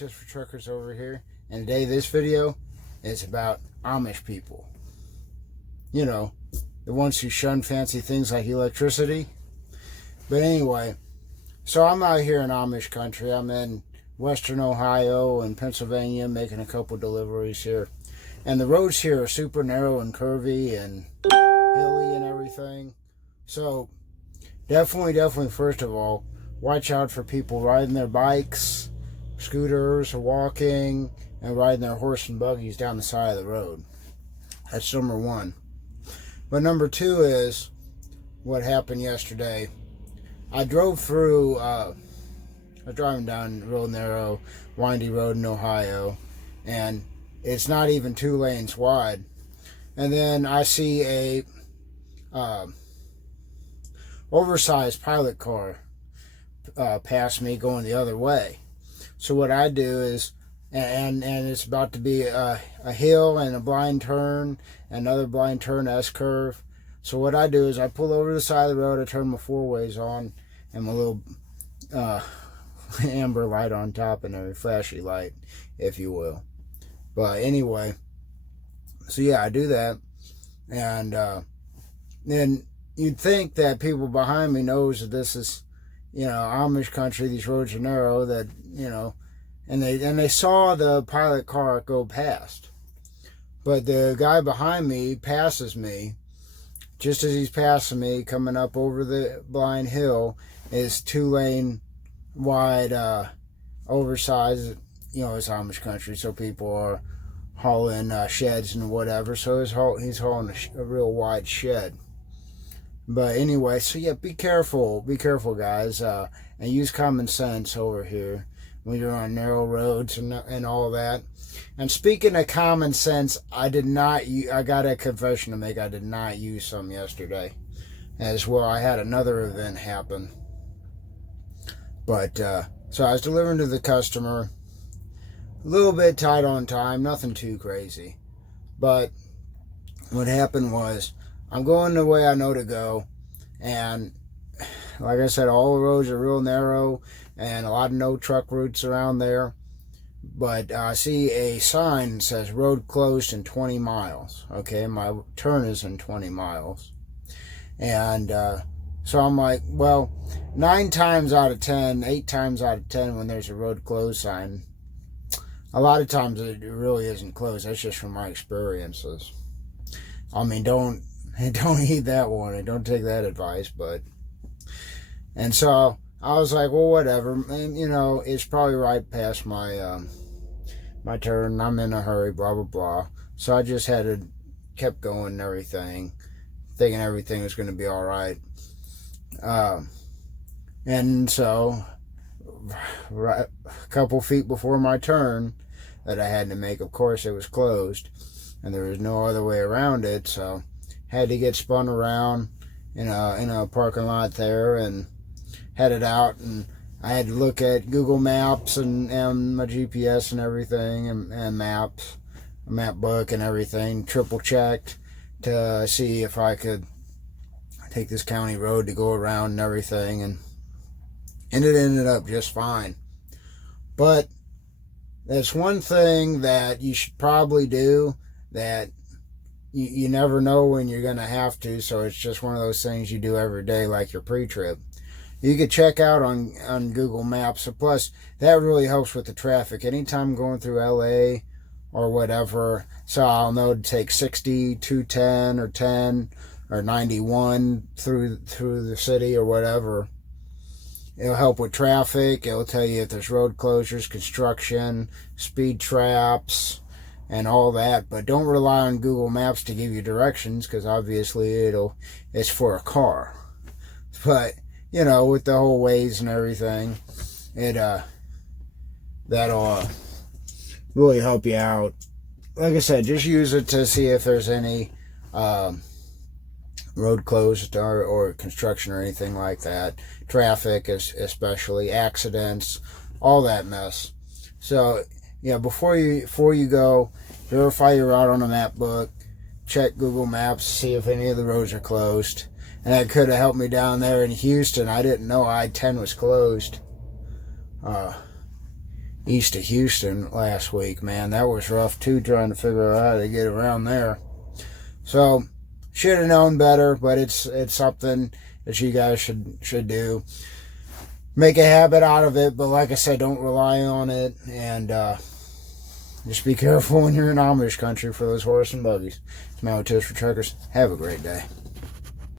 Just for Truckers over here, and today this video is about Amish people. You know, the ones who shun fancy things like electricity. But anyway, so I'm out here in Amish country. I'm in western Ohio and Pennsylvania making a couple deliveries here. And the roads here are super narrow and curvy and hilly and everything. So definitely, first of all, watch out for people riding their bikes, scooters, or walking, and riding their horse and buggies down the side of the road. That's number one. But number two is what happened yesterday. I drove through, I was driving down a real narrow, windy road in Ohio, and it's not even 2 lanes wide. And then I see a oversized pilot car pass me going the other way. So what I do is, and it's about to be a hill and a blind turn, another blind turn S-curve. So what I do is I pull over to the side of the road, I turn my 4-ways on, and my little amber light on top, and a flashy light, if you will. But anyway, so yeah, I do that. And then you'd think that people behind me knows that this is, you know, Amish country, these roads are narrow, that, you know, and they saw the pilot car go past. But the guy behind me passes me. Just as he's passing me, coming up over the blind hill, is 2-lane wide, oversized, you know, it's Amish country, so people are hauling sheds and whatever. So he's hauling a real wide shed. But anyway, so yeah, be careful guys, and use common sense over here when you're on narrow roads and all that. And speaking of common sense, I got a confession to make. I did not use some yesterday as well. I had another event happen. But, so I was delivering to the customer, a little bit tight on time, nothing too crazy. But what happened was, I'm going the way I know to go, and like I said, all the roads are real narrow, and a lot of no truck routes around there. But I see a sign that says road closed in 20 miles. Okay, my turn is in 20 miles. And so I'm like, well, 8 times out of 10, when there's a road closed sign, a lot of times it really isn't closed. That's just from my experiences. I mean, don't heed that warning. Don't take that advice. And so I was like, well, whatever. And, you know, it's probably right past my my turn. I'm in a hurry, blah, blah, blah. So I just kept going and everything, thinking everything was going to be all right. And so right, a couple feet before my turn that I had to make, of course, it was closed. And there was no other way around it, so had to get spun around in a parking lot there and headed out. And I had to look at Google Maps and my GPS and everything, and maps, a map book and everything, triple checked to see if I could take this county road to go around and everything, and it ended up just fine. But that's one thing that you should probably do, that you never know when you're going to have to, so it's just one of those things you do every day, like your pre-trip. You could check out on Google Maps. So plus, that really helps with the traffic. Anytime I'm going through LA or whatever, so I'll know to take 60, 210, or 10, or 91 through the city or whatever. It'll help with traffic. It'll tell you if there's road closures, construction, speed traps, and all that. But don't rely on Google Maps to give you directions, because obviously it's for a car. But, you know, with the whole Waze and everything, that'll really help you out. Like I said, just use it to see if there's any road closed or construction or anything like that. Traffic, especially accidents, all that mess. So yeah, before you go, verify your route on a map book. Check Google Maps, see if any of the roads are closed. And that could have helped me down there in Houston. I didn't know I-10 was closed. east of Houston last week, man. That was rough too, trying to figure out how to get around there. So should have known better, but it's something that you guys should do. Make a habit out of it, but like I said, don't rely on it, and just be careful when you're in Amish country for those horse and buggies. It's Maui Tips for Truckers. Have a great day.